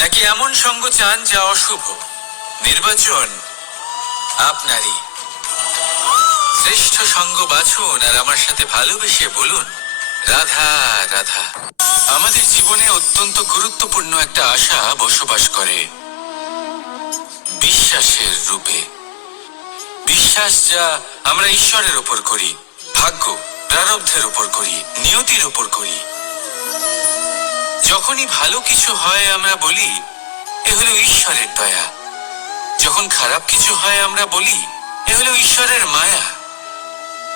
নাকি এমন সঙ্গ চান যা অশুভ? নির্বাচন আপনারই। শ্রেষ্ঠ সঙ্গ বাছুন আর আমার সাথে ভালোবেসে বলুন, রাধা রাধা। আমাদের জীবনে অত্যন্ত গুরুত্বপূর্ণ একটা আশা বসবাস করে, বিশ্বাসের রূপে। বিশ্বাস যা আমরা ঈশ্বরের ওপর করি, ভাগ্য প্রারব্ধের ওপর করি, নিয়তির ওপর করি। যখনই ভালো কিছু হয় আমরা বলি, এ হলো ঈশ্বরের দয়া। যখন খারাপ কিছু হয় আমরা বলি, এ হলো ঈশ্বরের মায়া।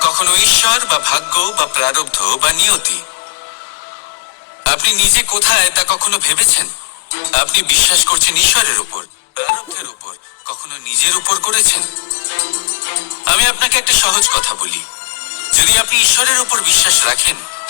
কখনো ঈশ্বর বা ভাগ্য বা প্রারব্ধ বা নিয়তি। আপনি নিজে কোথায় তা কখনো ভেবেছেন? আপনি বিশ্বাস করছেন ঈশ্বরের উপর, প্রারব্ধের উপর, কখনো নিজের উপর করেছেন? আমি আপনাকে একটা সহজ কথা বলি। যদি আপনি ঈশ্বরের উপর বিশ্বাস রাখেন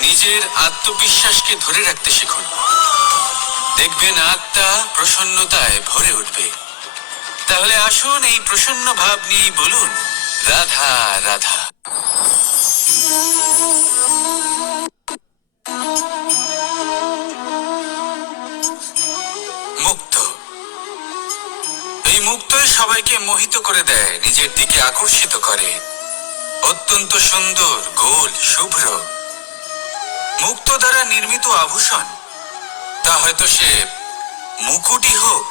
নিজের আত্মবিশ্বাসকে ধরে রাখতে শিখুন। দেখবেন আত্মা প্রসন্নতায় ভরে উঠবে। তাহলে আসুন এই প্রসন্ন ভাব নিয়ে বলুন, রাধা রাধা। মুক্ত। এই সবাইকে মোহিত করে দেয়, নিজের দিকে আকর্ষিত করে। অত্যন্ত সুন্দর, গোল, শুভ্র। মুক্ত দ্বারা নির্মিত আভূষণ। তা হয়তো সে মুকুটই হোক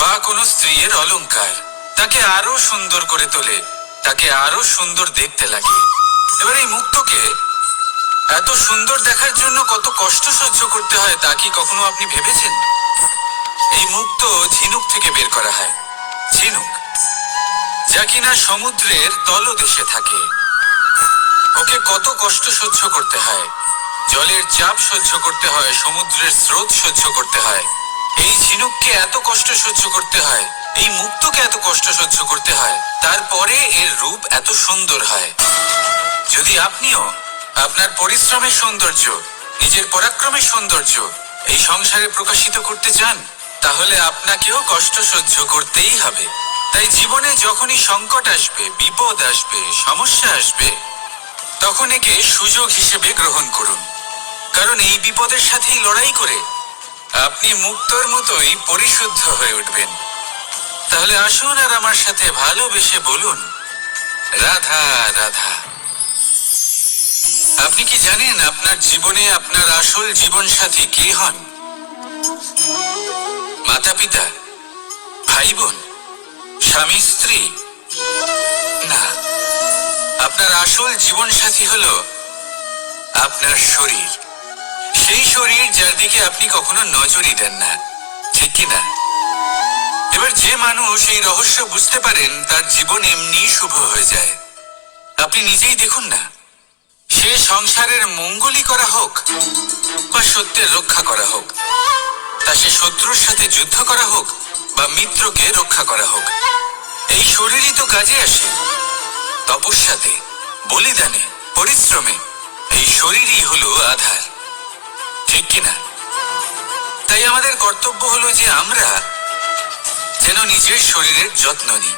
বা কোনো স্ত্রীর অলংকার। তাকে আরও সুন্দর করে তোলে, তাকে আরও সুন্দর দেখতে লাগে। এবার এই মুক্তকে এত সুন্দর দেখার জন্য কত কষ্ট সহ্য করতে হয় তা কি কখনো আপনি ভেবেছেন? এই মুক্ত ঝিনুক থেকে বের করা হয়। ঝিনুক, যা কিনা সমুদ্রের তলদেশে থাকে। ওকে কত কষ্ট সহ্য করতে হয়। জলের চাপ সহ্য করতে হয়, সমুদ্রের স্রোত সহ্য করতে হয়। এই ঝিনুককে এত কষ্ট সহ্য করতে হয়, এই মুক্তকে এত কষ্ট সহ্য করতে হয়, তারপরে এর রূপ এত সুন্দর হয়। যদি আপনিও আপনার পরিশ্রমের সৌন্দর্য, নিজের পরাক্রমের সৌন্দর্য এই সংসারে প্রকাশিত করতে চান, তাহলে আপনাকেও কষ্ট সহ্য করতেই হবে। তাই জীবনে যখনই সংকট আসবে, বিপদ আসবে, সমস্যা আসবে, তখন একে সুযোগ হিসেবে গ্রহণ করুন। কারণ এই বিপদের সাথেই লড়াই করে আপনি মুক্তর মতোই পরিশুদ্ধ হয়ে উঠবেন। তাহলে আসুন আর আমার সাথে ভালোবেসে বলুন, রাধা রাধা। আপনি কি জানেন আপনার জীবনে আপনার আসল জীবন সাথী কে হন? মাতা পিতা ভাই বোন স্বামী, স্ত্রী? না, আপনার আসল জীবন সাথী হলো আপনার শরীর। সেই শরীর যার দিকে আপনি কখনো নজরই দেন না। ঠিক কি না এবার যে মানুষ এই রহস্য বুঝতে পারেন, তার জীবন এমনি শুভ হয়ে যায়। আপনি নিজেই দেখুন না। সে সংসারের মঙ্গলই করা হোক বা সত্যের রক্ষা করা হোক, তা সে শত্রুর সাথে যুদ্ধ করা হোক বা মিত্রকে রক্ষা করা হোক, এই শরীরই তো কাজে আসে। তপস্যাতে, বলিদানে, পরিশ্রমে, এই শরীরই হলো আধার। ঠিক কিনা? তাই আমাদের কর্তব্য হলো যে আমরা যেন নিজের শরীরের যত্ন নিই।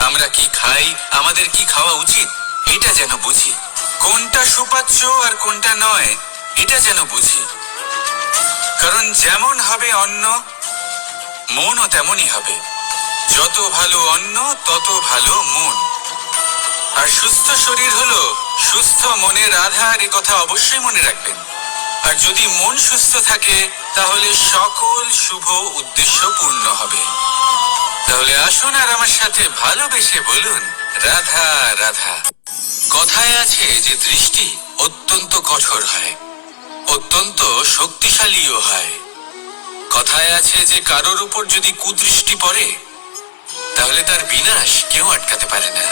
আমরা কি খাই, আমাদের কি খাওয়া উচিত, এটা যেন বুঝি। কোনটা সুপাচ্য আর কোনটা নয়, এটা যেন বুঝি। কারণ যেমন হবে অন্ন, মনও তেমনই হবে। যত ভালো অন্ন, তত ভালো মন। আর সুস্থ শরীর হলো সুস্থ মনের আধার, এ কথা অবশ্যই মনে রাখবেন। আর যদি মন সুস্থ থাকে, তাহলে সকল শুভ উদ্দেশ্য পূর্ণ হবে। তাহলে আসুন আর আমার সাথে ভালোবেসে বলুন, রাধা রাধা। কথায় আছে যে দৃষ্টি অত্যন্ত কঠোর হয়, অত্যন্ত শক্তিশালীও হয়। কথায় আছে যে কারোর উপর যদি কুদৃষ্টি পড়ে, তাহলে তার বিনাশ কেউ আটকাতে পারে না।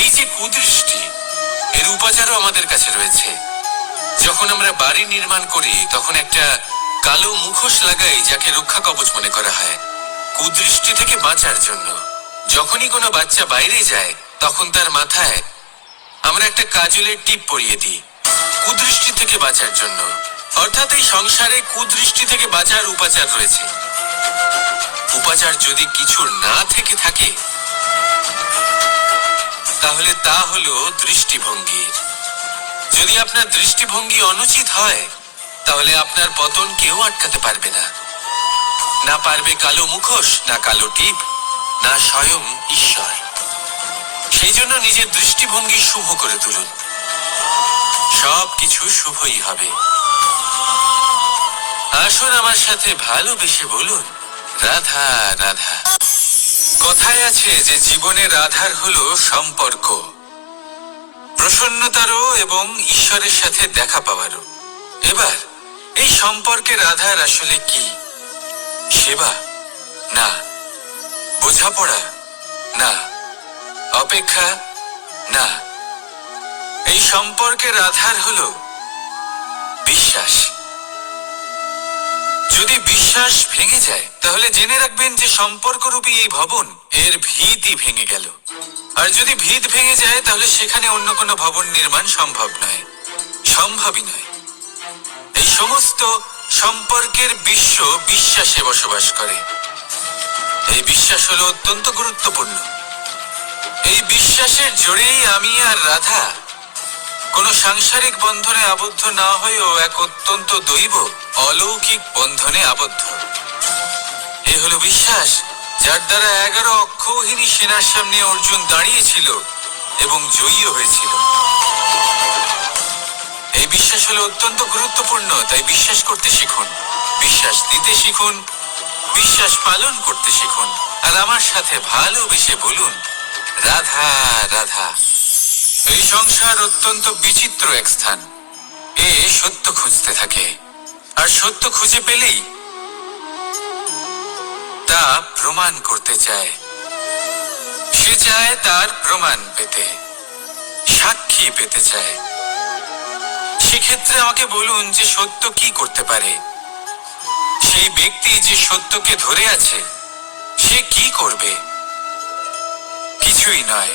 এই যে কুদৃষ্টি, এর উপাচারও আমাদের কাছে রয়েছে। যখন আমরা বাড়ি নির্মাণ করি, তখন একটা কালো মুখোশ লাগাই যাকে রক্ষা কবচ মনে করা হয়। কুদৃষ্টি থেকে বাঁচার জন্য। যখনই কোনো বাচ্চা বাইরে যায়, তখন তার মাথায় আমরা একটা কাজলের টিপ পরিয়ে দিই, কুদৃষ্টি থেকে বাঁচার জন্য। অর্থাৎ এই সংসারে কুদৃষ্টি থেকে বাঁচার উপাচার রয়েছে। উপাচার যদি কিছু না থেকে থাকে, তাহলে তা হলো দৃষ্টিভঙ্গির যদি আপনার দৃষ্টিভঙ্গি অনুচিত হয়, তাহলে আপনার পতন কেউ আটকাতে পারবে না। না পারবে কালো মুখোশ, না কালো টিপ, না স্বয়ং ঈশ্বর। সেই জন্য নিজের দৃষ্টিভঙ্গি শুভ করে তুলুন। সব কিছু শুভই হবে। আসুন আমার সাথে ভালোবেসে বলুন, রাধা রাধা। কথায় আছে যে জীবনের আধার হলো সম্পর্ক। প্রসন্নতারও এবং ঈশ্বরের সাথে দেখা পাওয়ারও। এবার, এই সম্পর্কের আধার আসলে কি? সেবা? না। বোঝাপড়া? না। অপেক্ষা? না। এই সম্পর্কের আধার হল বিশ্বাস। যদি বিশ্বাস ভেঙে যায়, তাহলে জেনে রাখবেন যে সম্পর্করূপী এই ভবন এর ভিতই ভেঙে গেল। আর যদি ভিত ভেঙে যায়, তাহলে সেখানে অন্য কোনো ভবন নির্মাণ সম্ভব নয়। সম্ভবই নয়। এই সমস্ত সম্পর্কের বিশ্ব বিশ্বাসে বসবাস করে। এই বিশ্বাস হলো অত্যন্ত গুরুত্বপূর্ণ। এই বিশ্বাসের জোরেই আমি আর রাধা কোনো সাংসারিক বন্ধনে আবদ্ধ না হয়েও এক অত্যন্ত দৈব অলৌকিক বন্ধনে আবদ্ধ। এ হলো বিশ্বাস। যার দ্বারা এগারো অক্ষৌহিনী সেনার সামনে অর্জুন দাঁড়িয়েছিল এবং জয়ীও হয়েছিল। এই বিশ্বাস হলো অত্যন্ত গুরুত্বপূর্ণ, তাই বিশ্বাস করতে শিখুন, বিশ্বাস দিতে শিখুন, বিশ্বাস পালন করতে শিখুন। আর আমার সাথে ভালোবেসে বলুন, রাধা রাধা। এই সংসার অত্যন্ত বিচিত্র এক স্থান, এ সত্য খুঁজতে থাকে। আর সত্য খুঁজে পেলেই তা প্রমাণ করতে চায়। সে চায় তার প্রমাণ পেতে, সাক্ষী পেতে চায়। সেক্ষেত্রে আমাকে বলুন যে সত্য কি করতে পারে। সেই ব্যক্তি যে সত্যকে ধরে আছে, সে কি করবে? কিছুই নয়।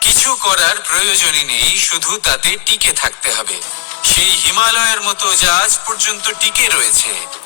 কিছু করার প্রয়োজনই নেই, শুধু তাতে টিকে থাকতে হবে। সেই হিমালয়ের মতো যা আজ পর্যন্ত টিকে রয়েছে।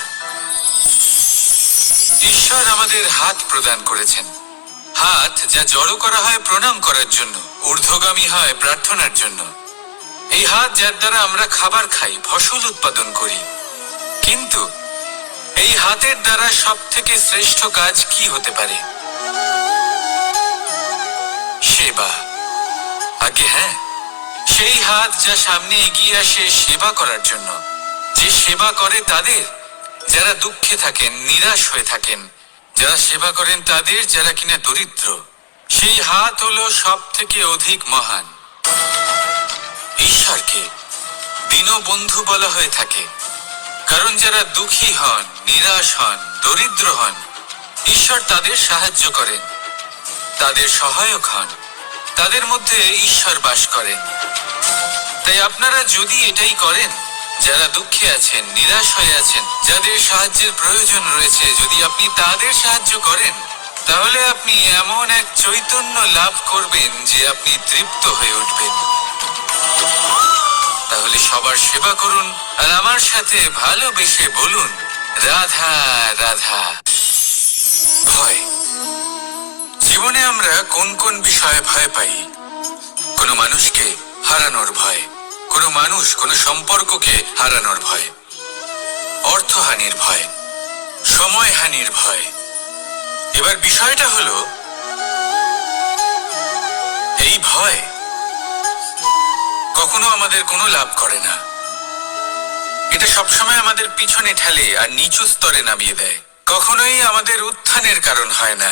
ঈশ্বর আমাদের হাত প্রদান করেছেন। হাত যা জড়ো করা হয় প্রণাম করার জন্য, ঊর্ধ্বগামী হয় প্রার্থনার জন্য। এই হাত যার দ্বারা আমরা খাবার খাই, ফসল উৎপাদন করি। কিন্তু এই হাতের দ্বারা সব থেকে শ্রেষ্ঠ কাজ কি হতে পারে? সেবা। আগে হ্যাঁ সেই হাত যা সামনে এগিয়ে আসে সেবা করার জন্য। যে সেবা করে তাদের যারা দুঃখে থাকেন, নিরাশ হয়ে থাকেন, যারা সেবা করেন তাদের যারা কিনা দরিদ্র, সেই হাত হলো সব থেকে অধিক মহান। ঈশ্বরকে দীনবন্ধু বলা হয়ে থাকে। কারণ যারা দুঃখী হন, নিরাশ হন, দরিদ্র হন, ঈশ্বর তাদের সাহায্য করেন। তাদের সহায়ক হন। তাদের মধ্যে ঈশ্বর বাস করেন। তাই আপনারা যদি এটাই করেন যারা দুঃখে আছেন, নিরাশ হয়ে আছেন, যাদের সাহায্যের প্রয়োজন রয়েছে, যদি আপনি তাদের সাহায্য করেন, তাহলে আপনি এমন এক চৈতন্য লাভ করবেন যে আপনি তৃপ্ত হয়ে উঠবেন। তাহলে সবার সেবা করুন আর আমার সাথে ভালোবেসে বলুন, রাধা রাধা। ভয়। জীবনে আমরা কোন কোন বিষয়ে ভয় পাই? কোনো মানুষকে হারানোর ভয়। কোনো মানুষ কোনো সম্পর্ককে হারানোর ভয়, অর্থহানির ভয়, সময়হানির ভয়। এবার বিষয়টা হলো, এই ভয় কখনো আমাদের কোনো লাভ করে না। এটা সবসময় আমাদের পিছনে ঠেলে আর নিচু স্তরে নামিয়ে দেয়। কখনোই আমাদের উত্থানের কারণ হয় না।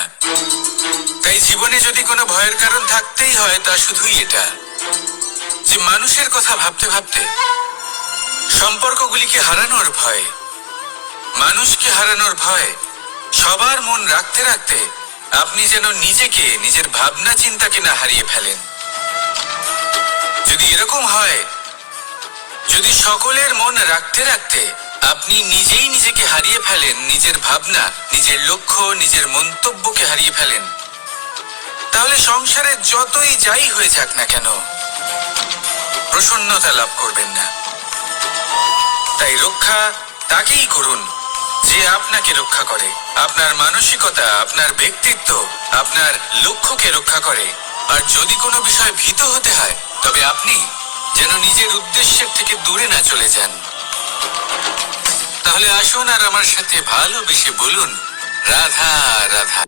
তাই জীবনে যদি কোনো ভয়ের কারণ থাকতেই হয়, তা শুধুই এটা। যে মানুষের কথা ভাবতে ভাবতে সম্পর্কগুলিকে হারানোর ভয়, মানুষকে হারানোর ভয়, সবার মন রাখতে রাখতে আপনি যেন নিজেকে, নিজের ভাবনা চিন্তাকে না হারিয়ে ফেলেন। যদি এরকম হয়, যদি সকলের মন রাখতে রাখতে আপনি নিজেই নিজেকে হারিয়ে ফেলেন, নিজের ভাবনা, নিজের লক্ষ্য, নিজের মন্তব্যকে হারিয়ে ফেলেন, তাহলে সংসারে যতই যাই হয়ে যাক না কেন প্রসন্নতা লাভ করবেন না। তাই রক্ষা তাকেই করুন, যে আপনাকে রক্ষা করে। আপনার মানসিকতা, আপনার ব্যক্তিত্ব, আপনার লক্ষ্যকে রক্ষা করে। আর যদি কোনো বিষয় ভীত হতে হয়, তবে আপনি যেন নিজের উদ্দেশ্যের থেকে দূরে না চলে যান। তাহলে আসুন আর আমার সাথে ভালোবেসে বলুন, রাধা রাধা।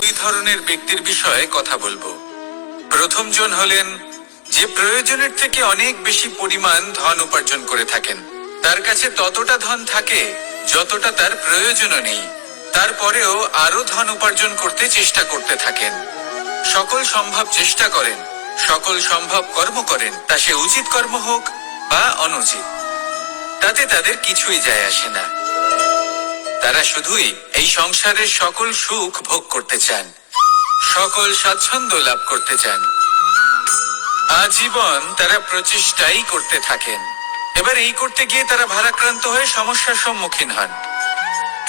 দুই ধরনের ব্যক্তির বিষয়ে কথা বলব। প্রথম জন হলেন যে প্রয়োজনের থেকে অনেক বেশি পরিমাণ ধন উপার্জন করে থাকেন। তার কাছে ততটা ধন থাকে যতটা তার প্রয়োজনও নেই। তারপরেও আরও ধন উপার্জন করতে চেষ্টা করতে থাকেন। সকল সম্ভব চেষ্টা করেন, সকল সম্ভব কর্ম করেন, তা সে উচিত কর্ম হোক বা অনুচিত। তাতে তাদের কিছুই যায় আসে না। তারা শুধুই এই সংসারের সকল সুখ ভোগ করতে চান, সকল স্বাচ্ছন্দ্য লাভ করতে চান। আজীবন তারা প্রচেষ্টাই করতে থাকেন। এবার এই করতে গিয়ে তারা ভারাক্রান্ত হয়ে সমস্যার সম্মুখীন হন।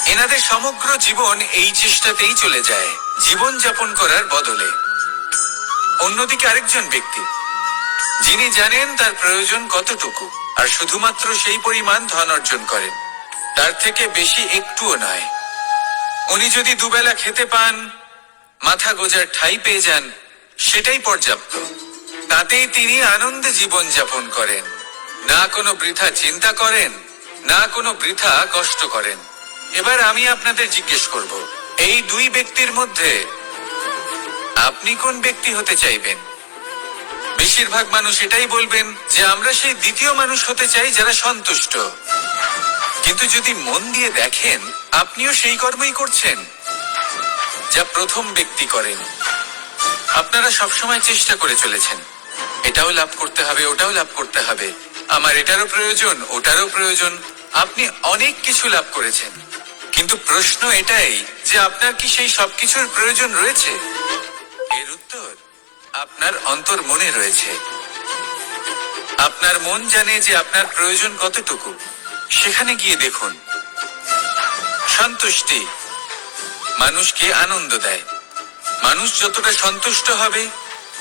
এনাদের সমগ্র জীবন এই চেষ্টাতেই চলে যায়, জীবন যাপন করার বদলে। অন্যদিকে আরেকজন ব্যক্তি, যিনি জানেন তার প্রয়োজন কতটুকু, আর শুধুমাত্র সেই পরিমাণ ধন অর্জন করেন, তার থেকে বেশি একটুও নয়। উনি যদি দুবেলা খেতে পান, মাথা গোজার ঠাই পেয়ে যান, সেটাই পর্যাপ্ত। তাতেই তিনি আনন্দে জীবন যাপন করেন। না কোনো বৃথা চিন্তা করেন, না কোনো বৃথা কষ্ট করেন। এবার আমি আপনাদের জিজ্ঞেস করব, এই দুই ব্যক্তির মধ্যে আপনি কোন ব্যক্তি হতে চাইবেন? বেশিরভাগ মানুষ এটাই বলবেন যে আমরা সেই দ্বিতীয় মানুষ হতে চাই যারা সন্তুষ্ট। কিন্তু যদি মন দিয়ে দেখেন, আপনিও সেই কর্মই করছেন যা প্রথম ব্যক্তি করেন। আপনারা সবসময় চেষ্টা করে চলেছেন। এটাও লাভ করতে হবে, ওটাও লাভ করতে হবে। আমার এটারও প্রয়োজন, ওটারও প্রয়োজন। আপনি অনেক কিছু লাভ করেছেন। কিন্তু প্রশ্ন এটাই যে আপনার কি সেই সবকিছুর প্রয়োজন রয়েছে? এর উত্তর, আপনার অন্তর মনে রয়েছে। আপনার মন জানে যে আপনার প্রয়োজন কতটুকু। সেখানে গিয়ে দেখুন। সন্তুষ্টি, মানুষকে আনন্দ দেয়। মানুষ যতটা সন্তুষ্ট হবে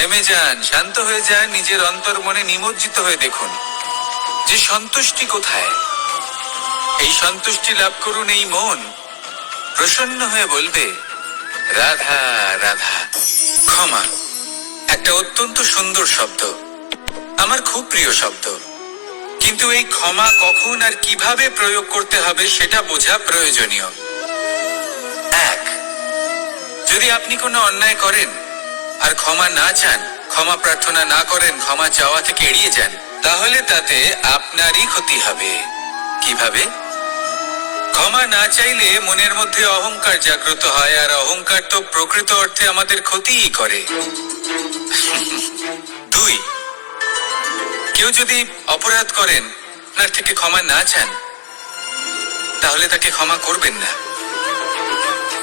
থেমে যান, শান্ত হয়ে যান, নিজের অন্তর মনে নিমজ্জিত হয়ে দেখুন। যে সন্তুষ্টি কোথায়? এই সন্তুষ্টি লাভ করুন এই মন। প্রসন্ন হয়ে বলবে, রাধা রাধা, ক্ষমা। একটা অত্যন্ত সুন্দর শব্দ। আমার খুব প্রিয় শব্দ। কিন্তু এই ক্ষমা কখন আর কীভাবে প্রয়োগ করতে হবে সেটা বোঝা প্রয়োজনীয়। এক, যদি আপনি কোনো অন্যায় করেন আর ক্ষমা না চান, ক্ষমা প্রার্থনা না করেন, ক্ষমা চাওয়া থেকে এড়িয়ে যান, তাহলে তাতে আপনারই ক্ষতি হবে। কীভাবে? ক্ষমা না চাইলে মনের মধ্যে অহংকার জাগ্রত হয়, আর অহংকার তো প্রকৃত অর্থে আমাদের ক্ষতিই করে। দুই, কেউ যদি অপরাধ করেন আপনার থেকে ক্ষমা না চান, তাহলে তাকে ক্ষমা করবেন না।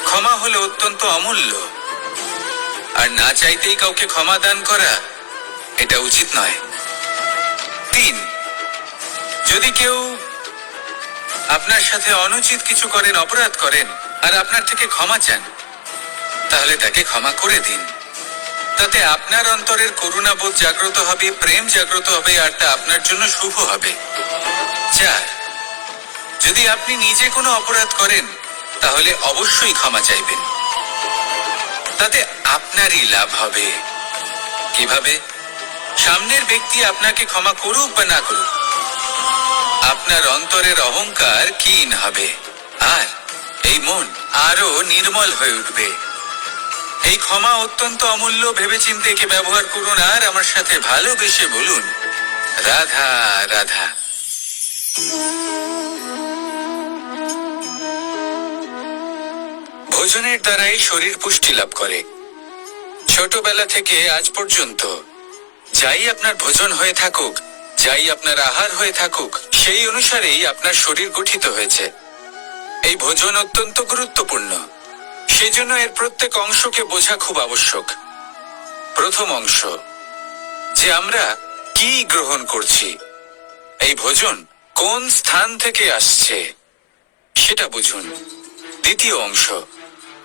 ক্ষমা হলো অত্যন্ত অমূল্য। আর না চাইতেই কাউকে ক্ষমা দান করা, এটা উচিত নয়। তিন, যদি কেউ আপনার সাথে অনুচিত কিছু করেন, অপরাধ করেন, আর আপনার থেকে ক্ষমা চান, তাহলে তাকে ক্ষমা করে দিন। তাতে আপনার অন্তরের করুণাবোধ জাগ্রত হবে, প্রেম জাগ্রত হবে, আর তা আপনার জন্য শুভ হবে। চার, যদি আপনি নিজে কোনো অপরাধ করেন, তাহলে অবশ্যই ক্ষমা চাইবেন। তাতে আপনারই লাভ হবে। কীভাবে? সামনের ব্যক্তি আপনাকে ক্ষমা করুক বা না করুক, আপনার অন্তরের অহংকার কিন হবে। আর এই মন আরও নির্মল হয়ে উঠবে। এই ক্ষমা অত্যন্ত অমূল্য, ভেবেচিন্তে একে ব্যবহার করুন আর আমার সাথে ভালোবেসে বলুন, রাধা রাধা। ভোজনের দ্বারাই শরীর পুষ্টি লাভ করে। ছোটবেলা থেকে আজ পর্যন্ত, যাই আপনার ভোজন হয়ে থাকুক, যাই আপনার আহার হয়ে থাকুক, সেই অনুসারেই আপনার শরীর গঠিত হয়েছে। এই ভোজন অত্যন্ত গুরুত্বপূর্ণ। সেজন্য এর প্রত্যেক অংশকে বোঝা খুব আবশ্যক। প্রথম অংশ, যে আমরা কি গ্রহণ করছি? এই ভোজন কোন স্থান থেকে আসছে? সেটা বুঝুন। দ্বিতীয় অংশ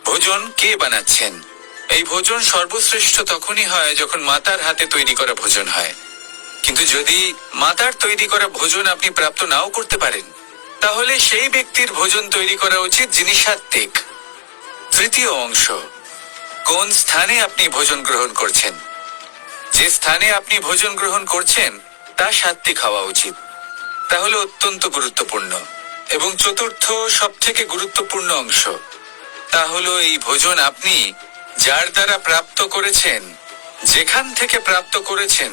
ভোজন কে বানাচ্ছেন? এই ভোজন সর্বশ্রেষ্ঠ তখনই হয় যখন মাতার হাতে তৈরি করা ভোজন হয়। কিন্তু যদি মাতার তৈরি করা ভোজন আপনি প্রাপ্ত নাও করতে পারেন, তাহলে সেই ব্যক্তির ভোজন তৈরি করা উচিত যিনি সাত্ত্বিক। তৃতীয় অংশ, কোন স্থানে আপনি ভোজন গ্রহণ করছেন? যে স্থানে আপনি ভোজন গ্রহণ করছেন, তা সাত্ত্বিক হওয়া উচিত। তাহলে অত্যন্ত গুরুত্বপূর্ণ। এবং চতুর্থ, সবথেকে গুরুত্বপূর্ণ অংশ তা হলো এই ভোজন আপনি যার দ্বারা প্রাপ্ত করেছেন, যেখান থেকে প্রাপ্ত করেছেন,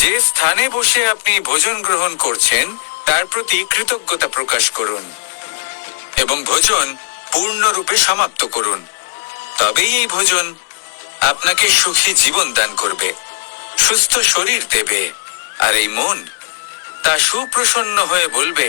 যে স্থানে বসে আপনি ভোজন গ্রহণ করছেন, তার প্রতি কৃতজ্ঞতা প্রকাশ করুন এবং ভোজন পূর্ণরূপে সমাপ্ত করুন। তবেই এই ভোজন আপনাকে সুখী জীবন দান করবে, সুস্থ শরীর দেবে, আর এই মন তা সুপ্রসন্ন হয়ে বলবে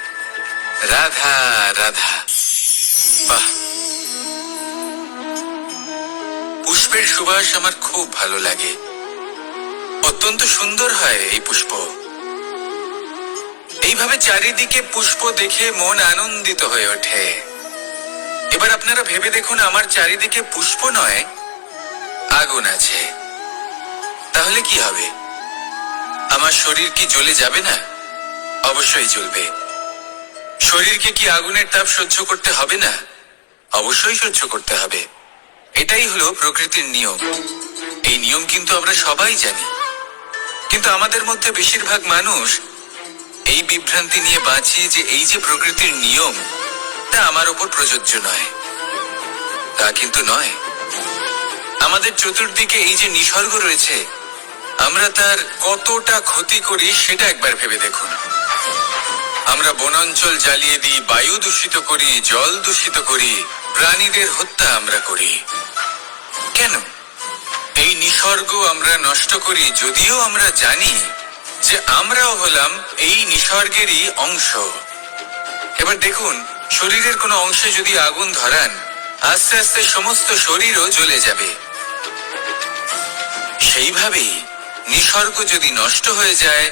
রাধা রাধা। বাহ। পুষ্পের সুবাস আমার খুব ভালো লাগে। অত্যন্ত সুন্দর হয় এই পুষ্প। এইভাবে চারিদিকে পুষ্প দেখে মন আনন্দিত হয়ে ওঠে। এবার আপনারা ভেবে দেখুন, আমার চারিদিকে পুষ্প নয়, আগুন আছে। তাহলে কি হবে? আমার শরীর কি জ্বলে যাবে না? অবশ্যই জ্বলবে। শরীরকে কি আগুনের তাপ সহ্য করতে হবে না? অবশ্যই সহ্য করতে হবে। এটাই হলো প্রকৃতির নিয়ম। এই নিয়ম কিন্তু আমরা সবাই জানি। কিন্তু আমাদের মধ্যে বেশিরভাগ মানুষ এই বিভ্রান্তি নিয়ে বাঁচি যে এই যে প্রকৃতির নিয়ম, তা আমার ওপর প্রযোজ্য নয়। তা কিন্তু নয়। আমাদের চতুর্দিকে এই যে নিসর্গ রয়েছে, আমরা তার কতটা ক্ষতি করি সেটা একবার ভেবে দেখুন। আমরা বনাঞ্চল জ্বালিয়ে দিই, বায়ু দূষিত করি, জল দূষিত করি, প্রাণীদের হত্যা আমরা করি। কেন? এই নিসর্গ আমরা নষ্ট করি, যদিও আমরা জানি যে আমরাও হলাম এই নিসর্গেরই অংশ। এবার দেখুন, শরীরের কোনো অংশে যদি আগুন ধরান, আস্তে আস্তে সমস্ত শরীরও জ্বলে যাবে। সেইভাবেই নিসর্গ যদি নষ্ট হয়ে যায়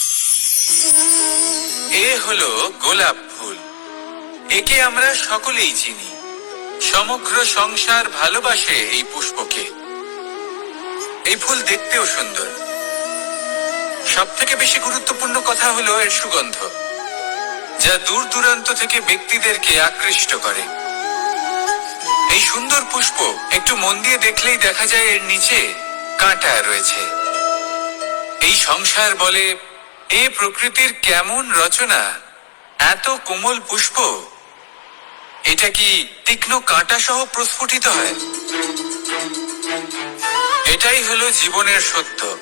এ হলো গোলাপ ফুল। একে আমরা সকলেই চিনি। সমগ্র সংসার ভালোবাসে এই পুষ্পকে। এই ফুল দেখতেও সুন্দর। সব থেকে বেশি গুরুত্বপূর্ণ কথা হলো এর সুগন্ধ, যা দূর দূরান্ত থেকে ব্যক্তিদেরকে আকৃষ্ট করে। এই সুন্দর পুষ্প একটু মন দিয়ে দেখলেই দেখা যায় এর নিচে কাঁটা রয়েছে। এই সংসার বলে এ প্রকৃতির কেমন রচনা? এত কোমল পুষ্প। এটা কি তীক্ষ্ণ কাঁটা সহ প্রস্ফুটিত হয়? এটাই হলো জীবনের সত্য।